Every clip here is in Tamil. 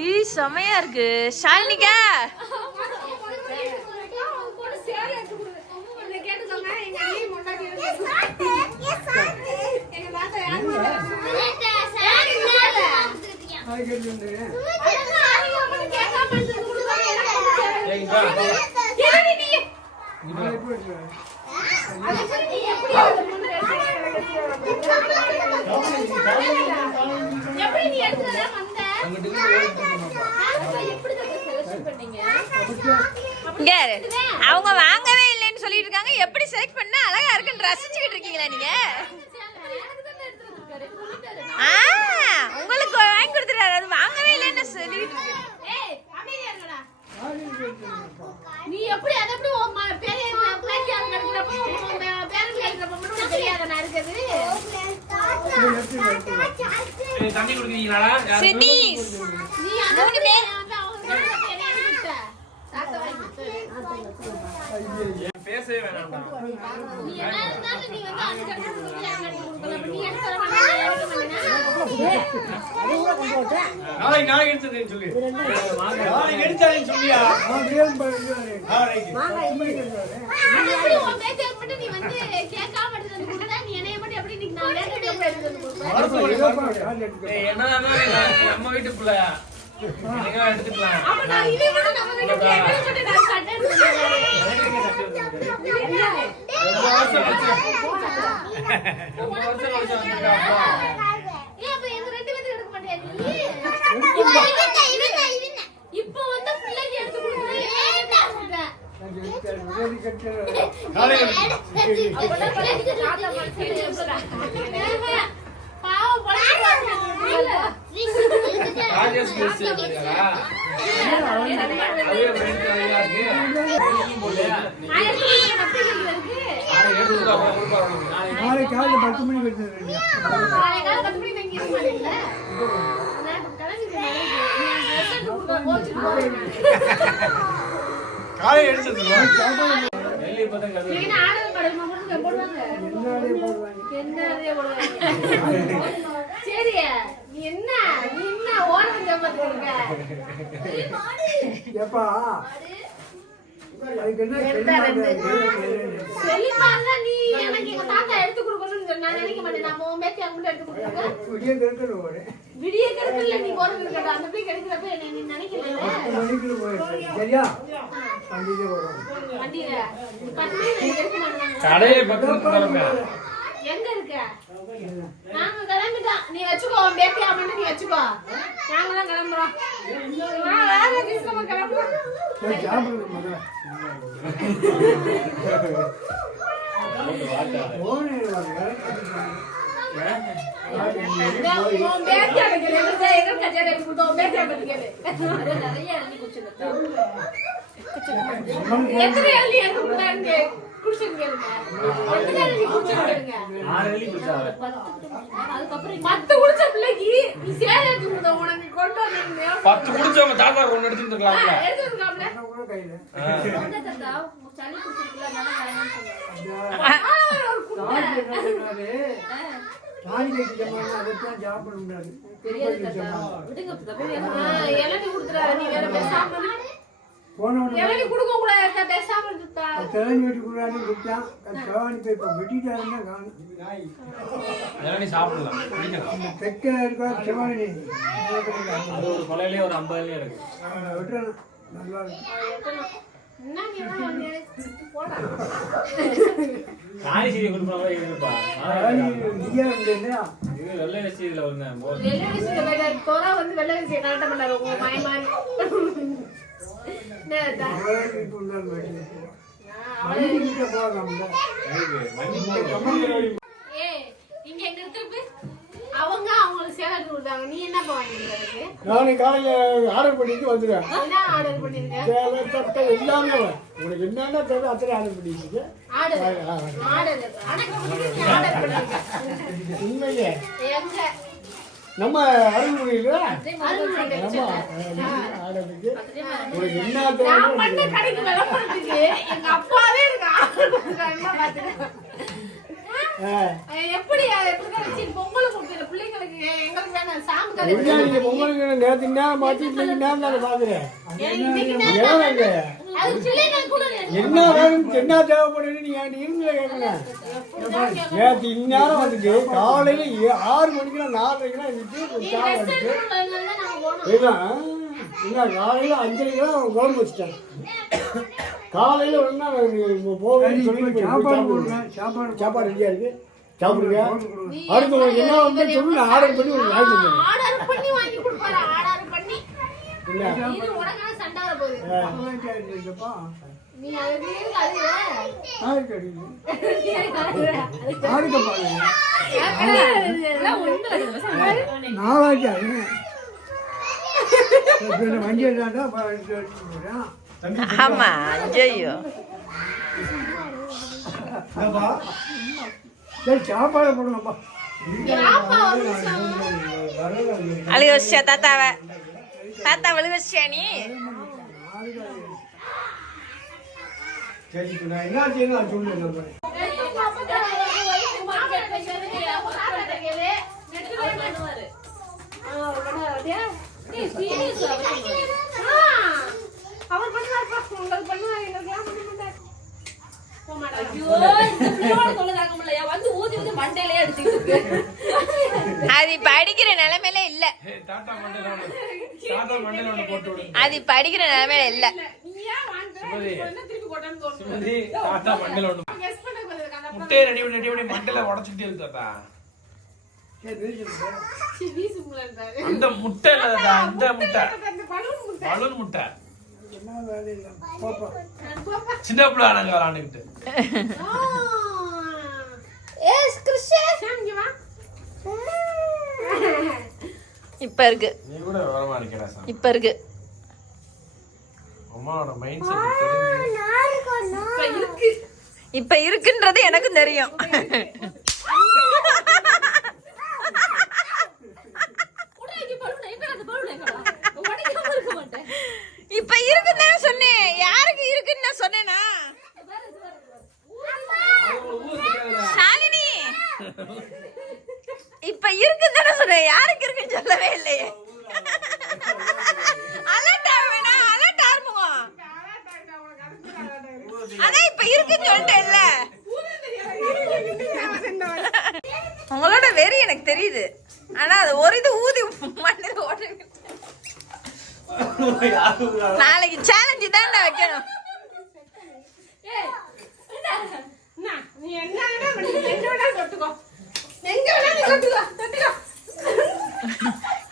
ஈ செமையா இருக்கு. ஷாலினிக்கா. எப்படி நீ எடுத்துறத அவங்க வாங்கவே இல்லைன்னு சொல்லிட்டு இருக்காங்க. எப்படி செலக்ட் பண்ண அழகா இருக்குன்னு ரசிச்சுக்கிட்டு இருக்கீங்களா நீங்க? ஆ உங்களுக்கு வாங்கி கொடுத்துட்டாரு. அது வாங்கவே இல்லைன்னு சொல்லிட்டு இருங்கடா. நீ எப்படி அதை எப்படி தண்ணி குடிக்கிறீங்களா சித்தீஸ் நீ அந்த வந்து அவங்க சொல்றத என்னைய விட்ட. தாத்தா வாங்கி கொடுத்தாரு. பேசவே வேணாம்டா நீ என்ன இருந்தாலும் நீ வந்து அந்த கட்டு கொடுக்கல, அந்த கட்டு கொடுக்கல. அப்ப நீ எடுத்து தர மாட்டேங்கிற, எடுக்க மாட்டேனா? நாளைக்கு நாளைக்கு எடுத்ததுன்னு சொல்லி. நாளைக்கு எடுத்தாதுன்னு சொல்லியா? உன் பேத்தியாருக்கு மட்டும் நீ வந்து கேட்காம எடுத்துட்டு வந்து கொடுத்தா, நீ என்னைய மட்டும் எப்படி இன்னைக்கு நான் கேட்டுட்டு எப்படி எடுத்துட்டு வந்து கொடுப்ப? ஏய், என்னதான் இருந்தாலும் நம்ம வீட்டு பிள்ளை நீங்க எடுத்துக்கலாம் அப்ப நான் இதை விட நம்ம வீட்டு பிள்ளைகளை மட்டும் நான் சட்டை எடுத்துட்டு வரேன். ரொம்ப வருஷம் கழிச்சு ரொம்ப வருஷம் கழிச்சு வந்திருக்கா அப்பா. ஏன் அப்ப எங்க ரெண்டு பேத்துக்கு எடுக்க மாட்டியா நீ? இப்ப வந்து பிள்ளைக்கு எடுத்து கொடுக்குறது ஏன் எடுத்து கொடுக்குற? நாளைக்கு அப்பதான் பிள்ளைக்கு தாத்தா மனசுல எப்படிடா? பாவம் பொழைச்சு ராஜேஷ் கிறிஸ்து எடுத்துருக்காரா? அதுவே friend நிறையா இருக்கு. நீயும் போடலையா? ஆயிரத்தி ஐநூறு நப்பிக்கை இருக்கு. நாளைக்கு எடுத்து கொடுத்தா அப்புறம் கொடுப்பாரு உனக்கு. நாளைக்கு நாளைக்கு காலையில் பத்து நாளை காலை எடுத்து சரி நீ என்ன? நீ என்ன ஓரம் ஏப்பா? அதுக்கு என்ன நீ? எனக்கு எங்க தாத்தா எடுத்து கொடுக்கணும்னு சொன்னா நான் நினைக்க மாட்டேன். நான் உன் பேத்தி அவங்க எடுத்து கொடுத்துருக்க விடிய கிழக்கு ஒரு விடிய கருத்துல நீ போறது அந்த போய் கிடைக்கிறப்ப என்ன நீ நினைக்கல சரியா? வண்டியிலே வரும். பத்து கடையை. எங்க இருக்க? நாங்க கிளம்பிட்டோம். நீ வச்சுக்கோ உன் பேத்தியா மட்டும் நீ வச்சுக்கோ. நாங்க தான் கிளம்புறோம். வேற கிளம்புறோம் பத்தி பத்தி. நிறைய. எத்தனை எழுதி எடுத்து கொடுத்தாருன்னு கே- குடிச்சிருக்கு கேளுங்க. எத்தனை எழுதி குடிச்சிருக்கு கேளுங்க. ஆறு வெள்ளி கொடுத்தாரு. பத்து குடிச்ச பிள்ளைக்கு நீ சேலை எடுத்து கொடுத்த உனக்கு கொண்டு வந்திருந்தியா? பத்து குடிச்சவங்க தாத்தா ஒண்ணு எடுத்துட்டு ஆ, இருக்கலாம்ல எடுத்து வந்துருக்காப்ல. கூட கையில் ஆ, ஒரு குண்டை. தாலி கட்டி ஜமானா அதைத்தான் சாப்பிட முடியாது திருப்பதி ஜமானா. ஆ, இளநீ கொடுத்துறாரு, நீ வேற பேசாம இரு. போன உடனே இளநீ கொடுக்க கூடாது, பேசாம இருந்துட்டா. கிளம்பி வெட்டி கொடுறான்னு கொடுத்தான் கவானி போய் இப்போ வெட்டிட்டாருன்னா நீ சாப்பிடலாம். குடிக்கலாம் இந்த தெற்கில் இருக்கா சிவானி அது ஒரு கொலையிலே ஒரு ஐம்பதுலயே இருக்கு. வெட்டணும் நல்லா நீ எல்லாம் வந்து வெள்ளை வச்சு இதுல ஒண்ணு போட்டு வெள்ளை விஷயத்தை வேற தோரா வந்து வெள்ளை விஷயம் கரெக்டா பண்ணாரு உங்க அவங்க அவங்களுக்கு சேலை கொடுத்தாங்க நீ என்ன வாங்கிட்டு காலையில் ஆர்டர் பண்ணிட்டு வந்துடுவேன் என்ன ஆர்டர் பண்ணிருக்க சேலை சட்டை எல்லாமே. உனக்கு என்னென்ன தேவை அத்தனை ஆர்டர் பண்ணிட்டு ஆர்டர் ஆர்டர் ஆனா உண்மையே எங்க நம்ம அருள்மொழியில பொங்கலுக்கு நேரத்துக்கு நேரம் மாத்தி இன்னைக்கு நேரம் தானே பாக்குறேன் என்ன வேணும் என்ன தேவைப்படுது நீங்க என்கிட்ட இருந்துல நேற்று இந்நேரம் வந்துட்டு காலையில ஆறு மணிக்கெல்லாம் நாலரைக்கெல்லாம் இருந்துச்சு கொஞ்சம் சாப்பிட வந்துட்டு நாங்க போனோம் இல்ல இல்ல காலையில அஞ்சரைக்கெல்லாம் குழம்பு வச்சுட்டேன் காலையில வேணா போவேன்னு சொல்லி சாப்பாடு சாப்பாடு ரெடியா இருக்கு சாப்பிடுங்க அடுத்து என்ன வந்து சொல்லி நான் ஆர்டர் பண்ணி தந்துடுறேன் ஆர்டர் பண்ணி ஒண்ணு ஆமா ஐயோ சாப்பாடு போடுங்கப்பா. அழுக தாத்தாவ? தாத்தா அழுக வச்சியா நீ அவர் உங்களுக்கு பண்ணுவாரு பண்ண மாட்டாரு போக மாட்டாரு அது இப்ப அடிக்கிற நிலைமையில இல்ல. அது இப்ப அடிக்கிற நிலைமையில இல்ல. முட்டையை ரெடி பண்ணி ரெடி பண்ணி. மண்டையில உடச்சிட்டே முள்ளன்றாரு. அந்த முட்டை இல்ல தாத்தா. இந்த முட்டை. அந்த balloon முட்டை. பலூன் முட்டை. சின்ன பிள்ளை விளாண்டுக்கிட்டு. இப்ப இருக்கு. நீ கூட விவரமா இருக்கடா சாமி. இப்ப இருக்கு. அம்மாவோட மைண்ட் செட் தெரிஞ்சு. இப்ப இருக்கு. இப்ப இருக்குன்றது எனக்கும் தெரியும். இப்ப இருக்குன்னு தானே சொன்னேன். யாருக்கு இருக்குன்னு நான் சொன்னேனா? ஷாலினி. இப்ப இருக்குன்னு தானே சொன்னேன். யாருக்கு இருக்குன்னு சொல்லவே இல்லையே. அலர்ட் ஆக வேணாம் அலர்ட் ஆரம்பம் அதான் இப்ப இருக்குன்னு சொல்லிட்டேன்ல. உங்களோட வெறி எனக்கு தெரியுது. ஆனா அது ஒரு இது ஊதி மண்ணில் ஓட்டு நாளைக்கு சேலஞ்சு தான் நான் வைக்கணும்.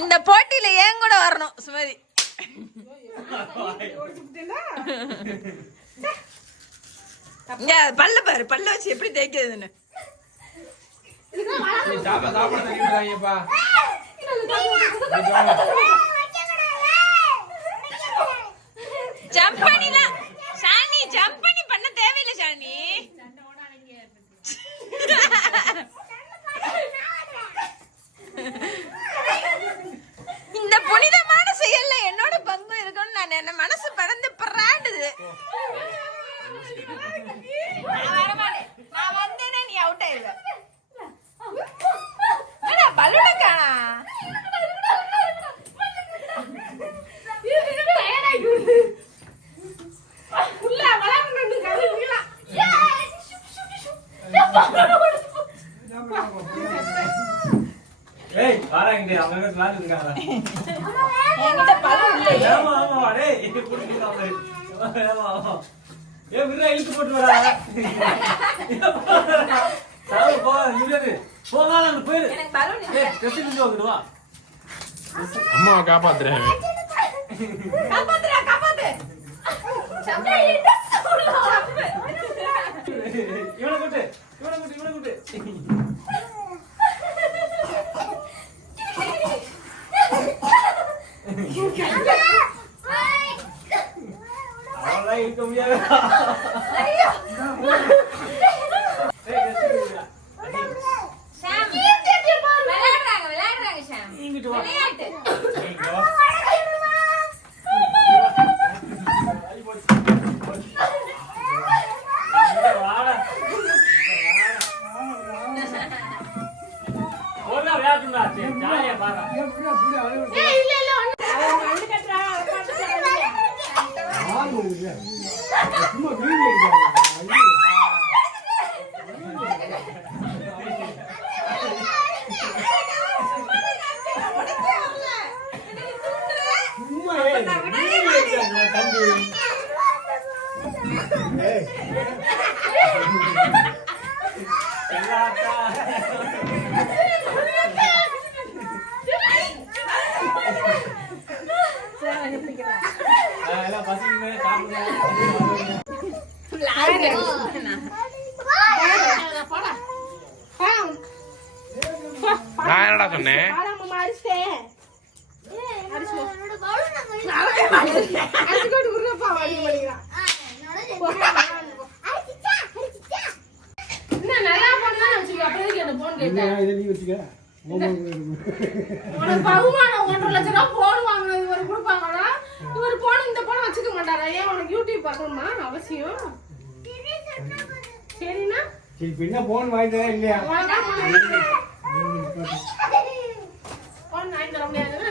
இந்த. போட்டியில ஏன் கூட வரணும் சுமதி? பல்ல பாரு பல்ல வச்சு எப்படி தேய்க்கிறதுன்னு. சாப்பிட சாப்பிட தெரியுறாங்கப்பா Penny இருக்காங்க என்கிட்ட இல்லை ஆமா ஆமா டேய் இது குடிக்கிறாங்க ஆமா ஆமா. ஏ விரா இழுத்து போட்டு வரா சாவு போ இல்லது போகாத அந்த போயிரு. எனக்கு பலூன் இல்லை. ஏய் ட்ரெஸ் இருந்து வந்துடு வா. அம்மாவை காப்பாத்துறேன். காப்பாத்துடா காப்பாத்து. சம்பா என்ன சொல்லுவான் இவனை கூட்டு இவனை கூட்டு இவனை கூட்டு. அவெல்லாம் இருக்க முடியாது ஏய், தம்பி. ஒன்றரை லட்ச ரூபா phone வாங்குனது இவரு கொடுப்பாங்களா? இவரு phone இந்த phone வச்சுக்க மாட்டாரா? ஏன் உனக்கு யூடியூப் பார்க்கணுமா? அவசியம். சரிண்ணா? சரி இப்ப என்ன போன் வாங்கிட்டா இல்லையா? phone வாங்கி- தர முடியாதுன்னா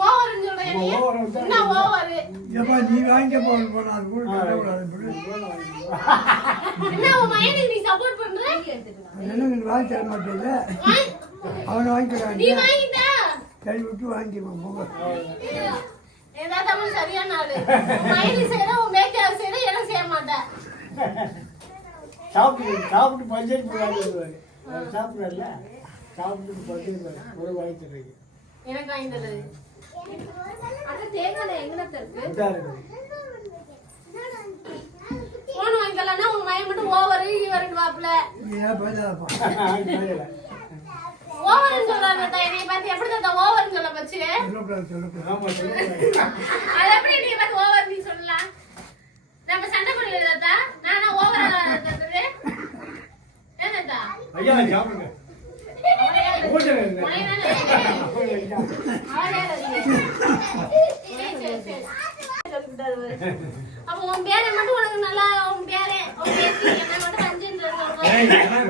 வாங்கி தரேன்னா நீ என்ன. ஓவரு? ஏப்பா நீ வாங்கிக்க போன போனா அது கூட கட்டக்கூடாது இப்படி. என்ன உன் மகனுக்கு நீ support பண்ற? என்னங்க நீ வாங்கி தர மாட்டேங்க வாங்கி- அவனை நீ வாங்கிக்கிறாங்க வாங்கிட்ட? கை விட்டு வாங்கிக்கோ போக ஏதா தமிழ் சரியான ஆளு. உன் மகனுக்கு செய்யற, உன் பேத்தியாவுக்கு செய்யற, எனக்கு செய்ய மாட்டேன். சாப்பிட்டு சாப்பிட்டு பஞ்சேட் போடாது சாப்பிடல சாப்பிட்டு பஞ்சேட் ஒரு வாங்கி தர்றீங்க எனக்கு வாங்கி. அக்கா, தேங்காய் எங்கனத்த இருக்கு? இதா இருக்குது phone வாங்கி தரலைன்னா உன் மகன் மட்டும் ஓவரு, இவருன்னு வாப்புல. ஏன் பேசாதப்பா தாத்தா, என்னைய பார்த்து எப்படி தாத்தா ஓவருன்னு சொல்ல போச்சு? அது எப்படி நீ பார்த்து ஓவர் நீ சொல்லலாம்? நம்ம சண்டை தாத்தா? நானா ஓவர் ஏன் தாத்தா? ஐயா சாப்பிடுங்க. அப்ப உன் பேரை மட்டும் உனக்கு நல்லா உன் பேரே உன் பேத்தி என்ன மட்டும் அஞ்சுன்றது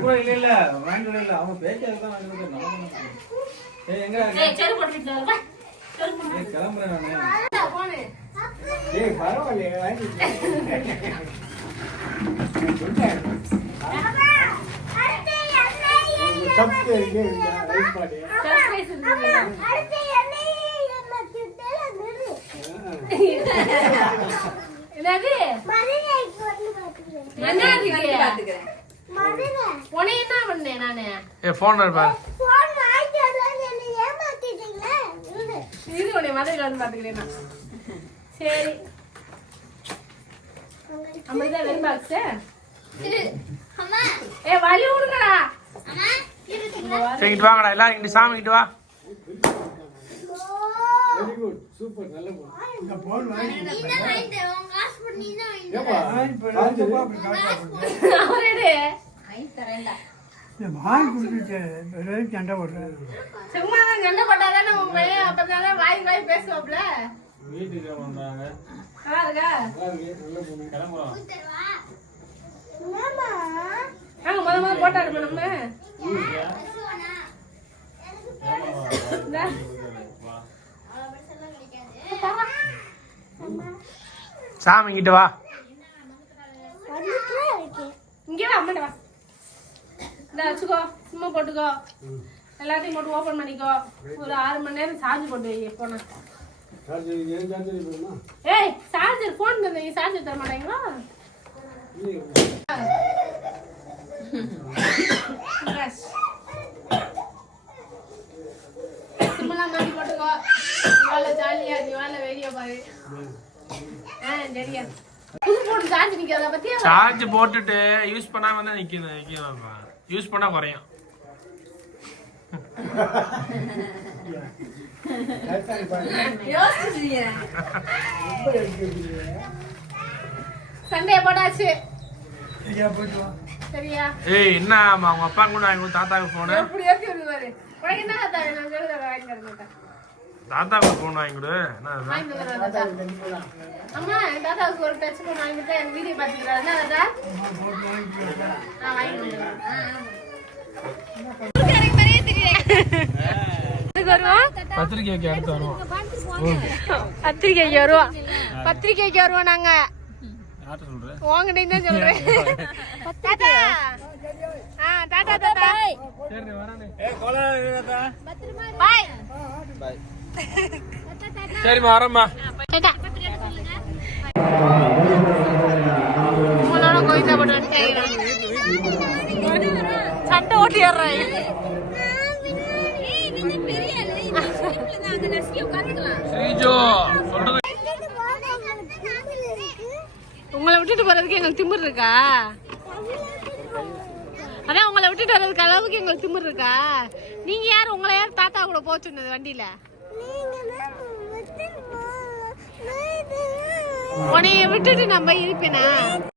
கூட இல்ல இல்ல வாங்கிட்டு வரல. அவன் பேச்சாரு தான் வாங்கிட்டு வந்து நம்ம என்ன பண்ணணும்? ஏய் எங்க ஏய் செரு போட்டுட்டு வா. கிளம்புறேன் நானு. போனு. ஏய் பரவாயில்லையே வாங்கி தப்பு இருக்கு ரைட் பாடி. என்னது? ஏ போன் இருப்பாரு இது உன்னை மதுரையில் வந்து பாத்துக்கிறேன். சரி. வெறும் பாக்ஸ் ஏ வலி விடுங்கடா. சரி இங்கிட்டு வாங்கடா எல்லாரும் இங்கிட்டு சாமி இங்கிட்டு வா. சண்டை போடுறேன் சும்மா சண்டை போட்டாதானே உன் பையன் அப்பதான் வாய் வாய் பேசுவாப்ல. வீட்டுக்கு வந்தாங்க. கிளம்புறோம் நாங்க முத முத போட்டாருமா நம்ம. சாமி இங்கிட்டு வா. இங்கே வா அம்மட்ட வா. இந்த வச்சுக்கோ சும்மா போட்டுக்கோ. எல்லாத்தையும் போட்டு ஓபன் பண்ணிக்கோ. ஒரு ஆறு மணி நேரம் சார்ஜ் போட்டு வை போன ஏய் சார்ஜர் ஃபோன் தந்தீங்க சார்ஜர் தர மாட்டீங்களா சார்ஜ் நிக்காத பத்தியா? சார்ஜ் போட்டுட்டு யூஸ் பண்ணாம தான் நிக்கணும் நிக்கணும்ப்பா யூஸ் பண்ணா குறையும். ரொம்ப எடுத்து சண்டே போட்டாச்சு சரியா? ஏய் என்ன அவங்க அப்பா கூட வாங்கி தாத்தாவுக்கு போனு எப்படி ஏத்தி வருது பாரு உனக்கு என்ன தாத்தா வேணும்? சொல்லு தாத்தா வாங்கி தரேன் தாத்தா தாத்தாவுக்கு போன் வாங்கி கொடு. என்ன அம்மா தாத்தாவுக்கு ஒரு டச் ஃபோன் வாங்கி கொடுத்தா என் வீடியோ பார்த்துக்கிறாரு. என்ன தாத்தா? நான் வாங்கி பத்திரிக்கைக்கு வருவோம். பத்திரிக்கைக்கு வருவோம் நாங்க. யார்கிட்ட சொல்ற உங்ககிட்ட தான் சொல்றேன் தாத்தா ஆ டாடா தாத்தா சரி வரானே பாய் சரிம்மா வரேம்மா டாடா உங்களோட கோயிந்தா போட்டு வந்துட்டாங்க சண்டை ஓட்டி வர்றேன் ஸ்ரீஜோ விட்டுட்டு போறதுக்கு எங்களுக்கு திமிர் இருக்கா? அதான் உங்களை விட்டுட்டு வர்றதுக்கு அளவுக்கு எங்களுக்கு திமிர் இருக்கா? நீங்க யார்? உங்களை யார்? தாத்தா கூட போக சொன்னது வண்டியில. உன்னைய விட்டுட்டு நம்ம இருப்பேனா?